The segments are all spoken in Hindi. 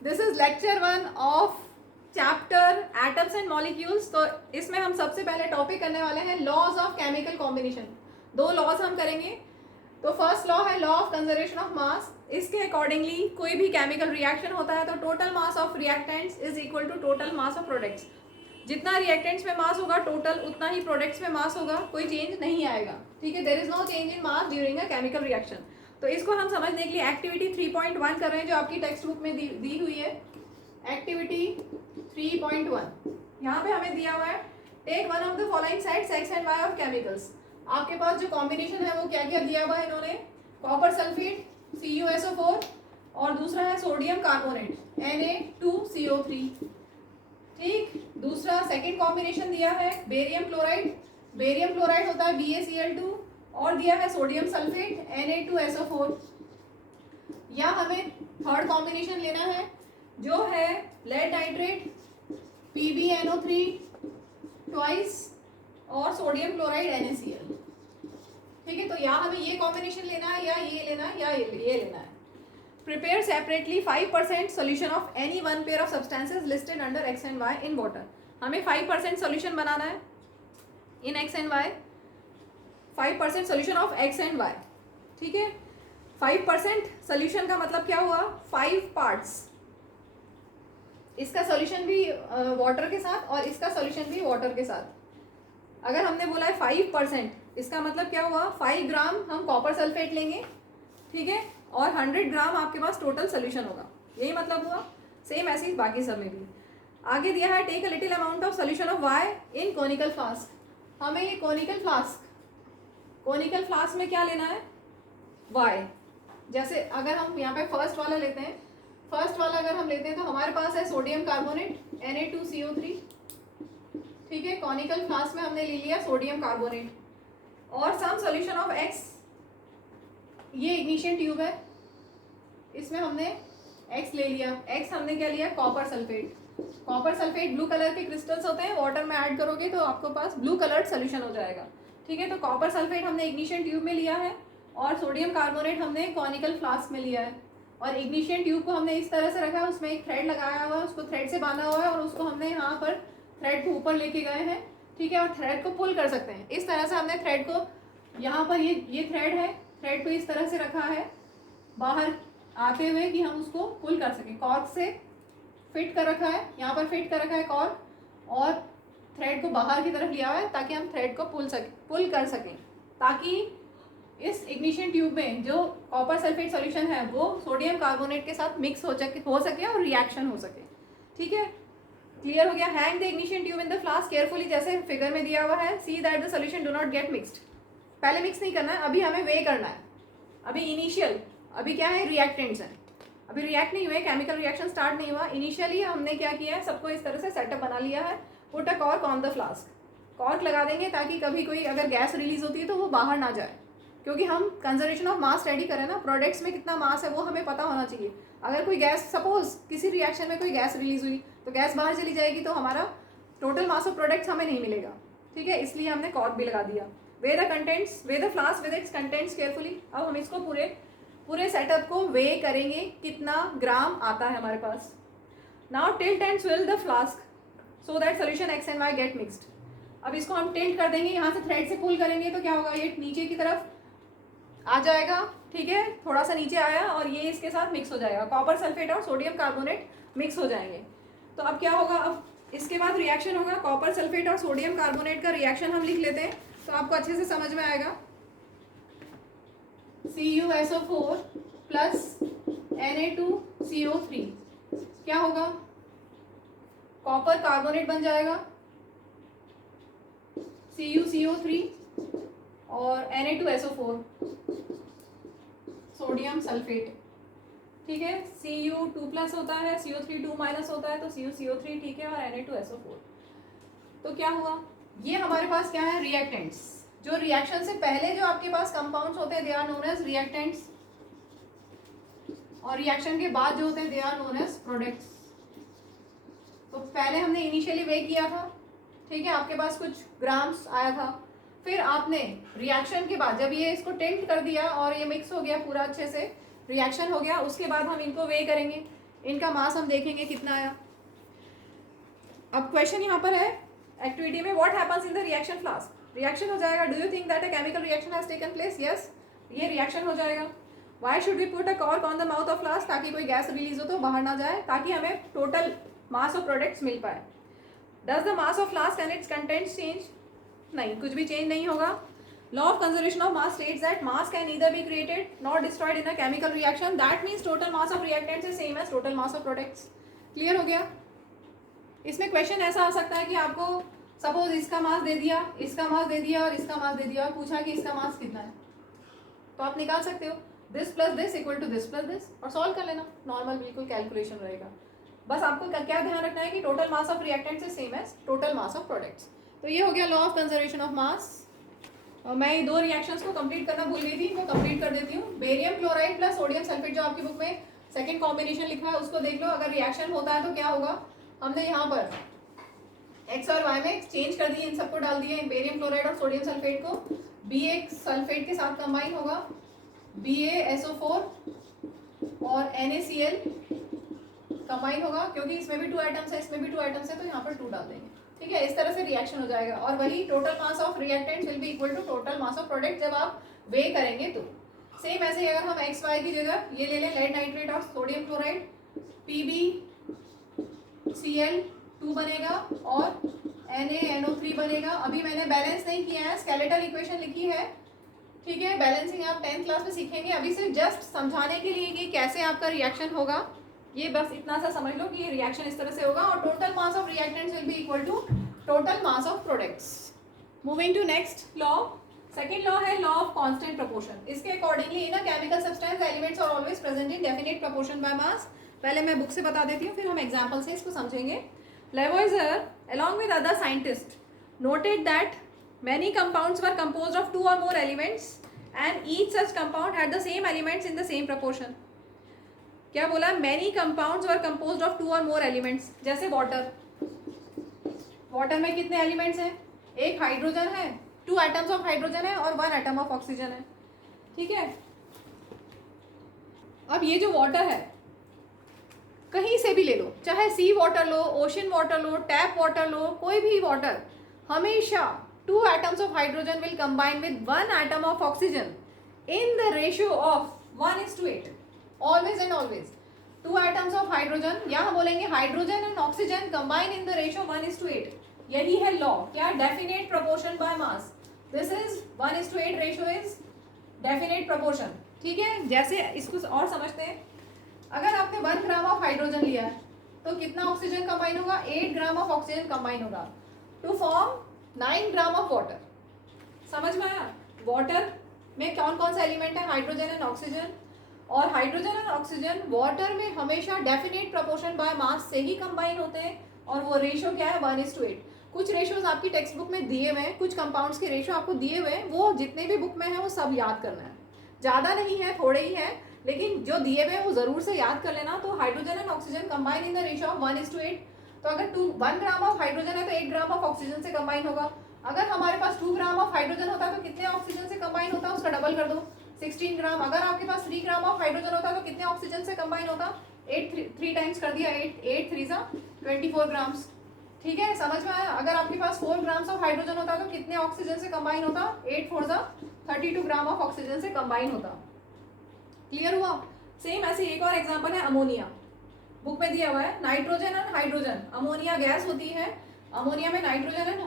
This is lecture 1 of chapter atoms and molecules. तो इसमें हम सबसे पहले टॉपिक करने वाले हैं लॉज ऑफ केमिकल कॉम्बिनेशन। दो लॉज हम करेंगे। तो फर्स्ट लॉ है law of conservation of mass. इसके अकॉर्डिंगली कोई भी केमिकल रिएक्शन होता है तो total mass of reactants is equal to total mass of products. जितना रिएक्टेंट्स में मास होगा टोटल उतना ही प्रोडक्ट्स में मास होगा, कोई चेंज नहीं आएगा। ठीक है, there is no change in mass during a chemical reaction. तो इसको हम समझने के लिए एक्टिविटी 3.1 कर रहे हैं जो आपकी टेक्स्ट बुक में दी हुई है। एक्टिविटी 3.1 यहाँ पे हमें दिया हुआ है take one of the following sides X and Y of chemicals. आपके पास जो कॉम्बिनेशन है वो क्या क्या दिया हुआ है इन्होंने, कॉपर सल्फेट CuSO4 और दूसरा है सोडियम कार्बोनेट Na2CO3। ठीक, दूसरा सेकंड कॉम्बिनेशन दिया है बेरियम क्लोराइड। बेरियम क्लोराइड होता है BaCl2 और दिया है सोडियम सल्फेट Na2SO4। या हमें थर्ड कॉम्बिनेशन लेना है जो है लेड नाइट्रेट PbNO3 ट्वाइस और सोडियम क्लोराइड NaCl। ठीक है, तो या हमें ये कॉम्बिनेशन लेना है या ये लेना है या ये लेना है। Prepare separately 5% solution of any one pair of substances listed under X and Y in water. हमें 5% सोल्यूशन बनाना है in X and Y, 5% solution of X and Y. ठीक है, 5% सोल्यूशन का मतलब क्या हुआ, 5 पार्ट्स। इसका सोल्यूशन भी वाटर के साथ और इसका सोल्यूशन भी वाटर के साथ। अगर हमने बोला है 5%, इसका मतलब क्या हुआ, 5 ग्राम हम कॉपर सल्फेट लेंगे। ठीक है, और 100 ग्राम आपके पास टोटल सोल्यूशन होगा, यही मतलब हुआ। सेम ऐसे ही बाकी सब में भी। आगे दिया है take a little amount of solution of Y in conical flask. हमें ये कोनिकल फ्लास्क में क्या लेना है, वाई। जैसे अगर हम यहाँ पे फर्स्ट वाला लेते हैं, फर्स्ट वाला अगर हम लेते हैं तो हमारे पास है सोडियम कार्बोनेट Na2CO3। ठीक है, कॉनिकल फ्लास्क में हमने ले लिया सोडियम कार्बोनेट और सम सॉल्यूशन ऑफ एक्स। ये इग्निशन ट्यूब है, इसमें हमने एक्स ले लिया। एक्स हमने क्या लिया, copper sulphate. Copper sulphate blue colour के क्रिस्टल्स होते हैं, वाटर में ऐड करोगे तो आपके पास ब्लू कलर्ड सोल्यूशन हो जाएगा। ठीक है, तो कॉपर सल्फेट हमने इग्निशन ट्यूब में लिया है और सोडियम कार्बोनेट हमने कॉनिकल फ्लास्क में लिया है। और इग्निशन ट्यूब को हमने इस तरह से रखा है, उसमें एक थ्रेड लगाया हुआ है, उसको थ्रेड से बांधा हुआ है और उसको हमने यहाँ पर थ्रेड को ऊपर लेके गए हैं। ठीक है, और थ्रेड को पुल कर सकते हैं। इस तरह से हमने थ्रेड को यहाँ पर ये थ्रेड है, थ्रेड को इस तरह से रखा है बाहर आते हुए कि हम उसको पुल कर सकें। कॉर्क से फिट कर रखा है, यहाँ पर फिट कर रखा है कॉर्क, और थ्रेड को बाहर की तरफ लिया हुआ है ताकि हम थ्रेड को पुल कर सकें, ताकि इस इग्निशन ट्यूब में जो कॉपर सल्फेट सॉल्यूशन है वो सोडियम कार्बोनेट के साथ मिक्स हो सके और रिएक्शन हो सके। ठीक है, क्लियर हो गया। Hang the ignition tube in the flask carefully, जैसे फिगर में दिया हुआ है। See that the solution do not get mixed. पहले मिक्स नहीं करना है, अभी हमें वे करना है। अभी इनिशियल, अभी क्या है, रिएक्टेंट्स हैं, अभी रिएक्ट नहीं हुए, केमिकल रिएक्शन स्टार्ट नहीं हुआ। इनिशियली हमने क्या किया है, सबको इस तरह से सेटअप बना लिया है। Put a cork on the flask, cork लगा देंगे ताकि कभी कोई अगर गैस रिलीज होती है तो वो बाहर ना जाए, क्योंकि हम कंजर्वेशन ऑफ मास स्टडी करें ना, प्रोडक्ट्स में कितना मास है वो हमें पता होना चाहिए। अगर कोई गैस, सपोज किसी रिएक्शन में कोई गैस रिलीज हुई तो गैस बाहर चली जाएगी तो हमारा टोटल मास ऑफ प्रोडक्ट्स हमें नहीं मिलेगा। ठीक है, इसलिए हमने कॉर्क भी लगा दिया। Way the flask with its contents carefully. अब हम इसको पूरे सेटअप को वे करेंगे, कितना ग्राम आता है हमारे पास। Now tilt and swirl the flask so that solution X and Y get mixed. अब इसको हम टिल्ट कर देंगे, यहाँ से थ्रेड से पुल करेंगे तो क्या होगा, ये नीचे की तरफ आ जाएगा। ठीक है, थोड़ा सा नीचे आया और ये इसके साथ मिक्स हो जाएगा, कॉपर सल्फेट और सोडियम कार्बोनेट मिक्स हो जाएंगे। तो अब क्या होगा, अब इसके बाद रिएक्शन होगा, कॉपर सल्फेट और सोडियम कार्बोनेट का रिएक्शन हम लिख लेते हैं तो आपको अच्छे से समझ में आएगा। CuSO4 प्लस Na2CO3 क्या होगा, कॉपर कार्बोनेट बन जाएगा CuCO3 और Na2SO4 सोडियम सल्फेट। ठीक है, Cu2 प्लस होता है, CO3 2 माइनस होता है तो CuCO3। ठीक है, और Na2SO4। तो क्या हुआ, ये हमारे पास क्या है, रिएक्टेंट्स। जो रिएक्शन से पहले जो आपके पास कंपाउंड्स होते हैं they are known as reactants, और रिएक्शन के बाद जो होते हैं they are known as products. तो पहले हमने इनिशियली वे किया था। ठीक है, आपके पास कुछ ग्राम्स आया था, फिर आपने रिएक्शन के बाद जब ये इसको टिल्ट कर दिया और ये मिक्स हो गया पूरा अच्छे से, रिएक्शन हो गया, उसके बाद हम इनको वे करेंगे। इनका मास हम देखेंगे कितना आया। अब क्वेश्चन यहाँ पर है एक्टिविटी में, what happens in the reaction flask. Reaction हो जाएगा, do you think that a chemical reaction has taken place, yes, ये रिएक्शन हो जाएगा। Why should we put a cork on the mouth of flask, ताकि कोई गैस रिलीज हो तो बाहर ना जाए, ताकि हमें टोटल मास ऑफ प्रोडक्ट्स मिल पाए। Does the mass of flask and its contents change, नहीं, कुछ भी चेंज नहीं होगा। Law of conservation of mass states that mass can neither be created not destroyed in a chemical reaction, that means total mass of reactants is same as total mass of products. Clear हो गया। इसमें क्वेश्चन ऐसा आ सकता है कि आपको सपोज इसका मास दे दिया, इसका मास दे दिया और इसका मास दे दिया और पूछा कि इसका मास कितना है, तो आप निकाल सकते हो this plus this equal to this plus this और सॉल्व कर लेना, नॉर्मल बिल्कुल कैलकुलेशन रहेगा। बस आपको क्या ध्यान रखना है कि total mass of reactants is same as total mass of products. तो ये हो गया law of conservation of mass. और मैं दो रिएक्शंस को कंप्लीट करना भूल गई थी, इनको कंप्लीट कर देती हूँ। Barium chloride plus sodium sulphate जो आपकी बुक में सेकंड कॉम्बिनेशन लिखा है उसको देख लो, अगर रिएक्शन होता है तो क्या होगा। हमने यहाँ पर एक्स और वाई में चेंज कर दिए, इन सबको डाल दिए, बेरियम क्लोराइड और सोडियम सल्फेट को, बी एक सल्फेट के साथ कंबाइन होगा, BaSO4 और NaCl कंबाइन होगा, क्योंकि इसमें भी 2 आइटम्स है, इसमें भी 2 आइटम्स है, तो यहाँ पर 2 डाल देंगे। ठीक है, इस तरह से रिएक्शन हो जाएगा। और वही total mass of reactants will be equal to total mass of product जब आप वे करेंगे तो। सेम ऐसे ही अगर हम एक्स वाई की जगह ये ले लें, लेड नाइट्रेट और सोडियम क्लोराइड, PbCl2 बनेगा और NaNO3 बनेगा। अभी मैंने बैलेंस नहीं किया है, स्केलेटल इक्वेशन लिखी है। ठीक है, बैलेंसिंग आप 10th क्लास में सीखेंगे। अभी सिर्फ जस्ट समझाने के लिए कि कैसे आपका रिएक्शन होगा, ये बस इतना सा समझ लो कि ये रिएक्शन इस तरह से होगा और total mass of reactants will be equal to total mass of products. Moving to next law, second law है लॉ ऑफ कांस्टेंट प्रोपोर्शन। इसके accordingly in a chemical substance elements are always present in definite proportion by mass. पहले मैं बुक से बता देती हूँ, फिर हम एग्जांपल से इसको समझेंगे। लेवोइजर along with other scientists noted that many compounds were composed of 2 or more elements and each such compound had the same elements in the same proportion. क्या बोला, many compounds were composed of 2 or more elements। जैसे वाटर, वाटर में कितने एलिमेंट्स हैं, एक हाइड्रोजन है, 2 एटम्स ऑफ हाइड्रोजन है और 1 एटम ऑफ ऑक्सीजन है। ठीक है, अब ये जो वाटर है कहीं से भी ले लो, चाहे सी वाटर लो, ओशन वाटर लो, टैप वाटर लो, कोई भी वाटर, हमेशा 2 atoms of hydrogen will combine with 1 atom of oxygen in the ratio of 1:8, always and always. 2 atoms of hydrogen, यहाँ बोलेंगे hydrogen and oxygen combine in the ratio 1:8। यही है लॉ, क्या, definite proportion by mass. This is 1:8 ratio is definite proportion. ठीक है, जैसे इसको और समझते हैं, अगर आपने 1 ग्राम ऑफ हाइड्रोजन लिया है तो कितना ऑक्सीजन कंबाइन होगा, 8 ग्राम ऑफ ऑक्सीजन कंबाइन होगा to form 9 gram of water. समझ में आया। वाटर में कौन कौन सा एलिमेंट है, हाइड्रोजन एंड ऑक्सीजन, और हाइड्रोजन एंड ऑक्सीजन वाटर में हमेशा डेफिनेट प्रोपोर्शन बाय मास से ही कंबाइन होते हैं, और वो रेशियो क्या है, 1:8। कुछ रेशियोज आपकी टेक्स्ट बुक में दिए हुए हैं, कुछ कंपाउंड्स के रेशियो आपको दिए हुए हैं, वो जितने भी बुक में है वो सब याद करना है, ज़्यादा नहीं है, थोड़े ही है, लेकिन जो दिए हुए हैं वो जरूर से याद कर लेना। तो hydrogen and oxygen combine in the ratio of 1:8। तो अगर 1 ग्राम ऑफ हाइड्रोजन है तो 8 ग्राम ऑफ ऑक्सीजन से कंबाइन होगा। अगर हमारे पास 2 ग्राम ऑफ हाइड्रोजन होता है तो कितने ऑक्सीजन से कंबाइन होता है, उसका डबल कर दो, 16 ग्राम। अगर आपके पास 3 ग्राम ऑफ हाइड्रोजन होता है तो कितने ऑक्सीजन से कंबाइन होता, 3 टाइम्स कर दिया, 8 3 24 ग्राम्स। ठीक है, समझ में आया। अगर आपके पास 4 ग्राम्स ऑफ हाइड्रोजन होता है तो कितने ऑक्सीजन से कंबाइन होता, 8 4 32 ग्राम ऑफ ऑक्सीजन से कंबाइन होता। क्लियर हुआ। सेम ऐसे एक और एग्जांपल है अमोनिया, बुक में दिया हुआ है, nitrogen and hydrogen, ammonia gas होती है, अमोनिया में nitrogen and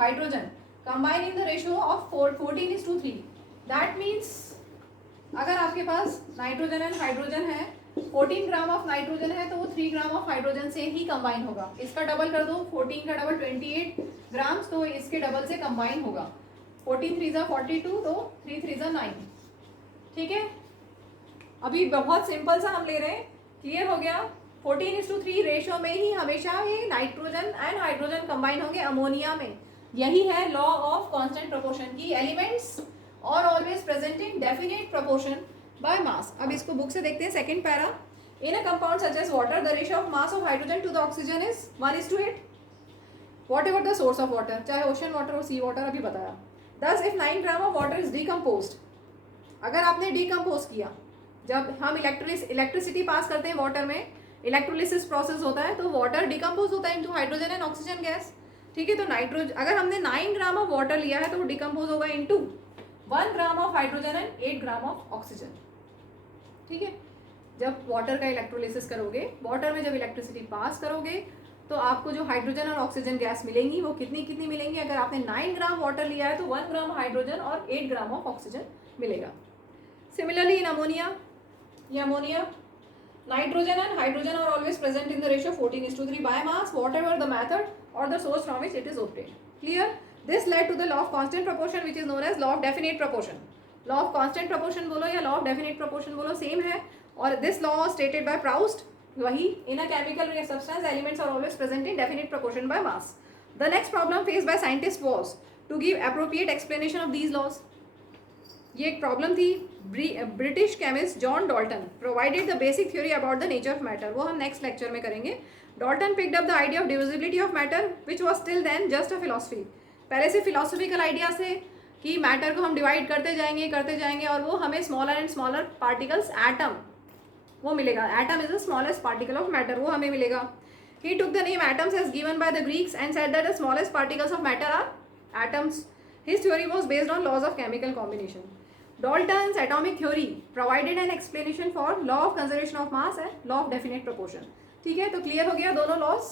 hydrogen combine in the ratio of 14:3। That means अगर आपके पास नाइट्रोजन एंड हाइड्रोजन है, 14 ग्राम ऑफ नाइट्रोजन है तो वो 3 ग्राम ऑफ हाइड्रोजन से ही कंबाइन होगा। इसका डबल कर दो, 14 का डबल 28 ग्राम्स, तो इसके डबल से कंबाइन होगा, 14 3 42, तो 3 3 9। ठीक है, अभी बहुत सिंपल सा हम ले रहे हैं, क्लियर हो गया। 14:3 रेशियो में ही हमेशा ये नाइट्रोजन एंड हाइड्रोजन कंबाइन होंगे अमोनिया में। यही है लॉ ऑफ कांस्टेंट प्रोपोर्शन की, एलिमेंट्स और always present in definite proportion by mass. अब इसको बुक से देखते हैं, second para. In a compound such as water the ratio of mass of hydrogen to the oxygen is 1:8। Whatever the source of water, चाहे ओशन वाटर हो, सी वाटर, अभी बताया। Thus if 9 gram of water is decomposed, अगर आपने डिकम्पोज किया, जब हम इलेक्ट्रिसिटी पास करते हैं वाटर में, इलेक्ट्रोलिसिस प्रोसेस होता है तो वाटर डिकम्पोज होता है into hydrogen and oxygen gas, ठीक है। तो नाइट्रोजन अगर हमने 9 ग्राम ऑफ वाटर लिया है तो वो डिकम्पोज होगा into 1 gram of hydrogen and 8 gram of oxygen, ठीक है। जब वाटर का इलेक्ट्रोलिसिस करोगे, वाटर में जब इलेक्ट्रिसिटी पास करोगे तो आपको जो हाइड्रोजन और ऑक्सीजन गैस मिलेंगी वो कितनी कितनी मिलेंगी, अगर आपने 9 ग्राम वाटर लिया है तो 1 ग्राम हाइड्रोजन और 8 ग्राम ऑफ ऑक्सीजन मिलेगा। सिमिलरली इन अमोनिया, ये ammonia, nitrogen and hydrogen are always present in the ratio 14:3 by mass, whatever the method or the source from which it is obtained. Clear? This led to the law of constant proportion which is known as law of definite proportion. Law of constant proportion बोलो या law of definite proportion बोलो, same है। और this law was stated by Proust, वही in a chemical substance elements are always present in definite proportion by mass. The next problem faced by scientists was to give appropriate explanation of these laws. ये एक प्रॉब्लम थी। British chemist John Dalton provided the basic theory about the nature of matter, वो हम नेक्स्ट लेक्चर में करेंगे। Dalton picked up the idea of divisibility of matter which was still then just a philosophy, पहले से फिलोसफिकल आइडिया से कि मैटर को हम डिवाइड करते जाएंगे और वो हमें smaller and smaller particles atom वो मिलेगा। Atom is the smallest particle of matter, वो हमें मिलेगा। He took the name atoms as given by the Greeks and said that the smallest particles of matter are atoms. His theory was based on laws of chemical combination. Dalton's atomic theory provided an explanation for law of conservation of mass and law of definite proportion. ठीक है, तो क्लियर हो गया दोनों लॉज।